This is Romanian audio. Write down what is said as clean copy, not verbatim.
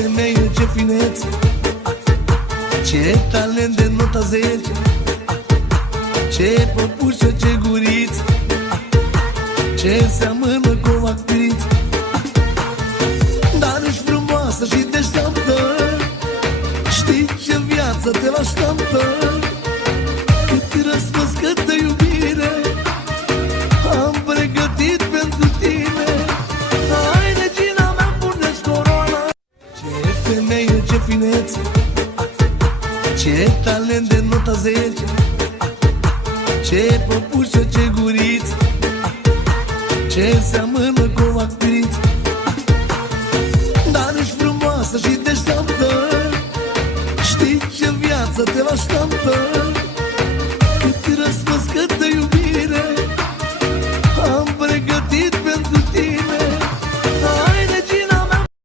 femeie, ce finețe, ce talent de nota 10, ce păpușă, ce guriță, ce seamănă cu o actriță. Dar ești frumoasă și deșteaptă, știi ce viață te așteaptă. Cât răspuns, câtă iubire am pregătit pentru tine. Hai, regina mea, pune-ți coroana. Ce femeie, ce finețe, ce talent de nota 10, ce păpușă, ce guriță, ce seamănă cu o actriță. Dar ești frumoasă și deșteaptă, știi ce viață te așteaptă.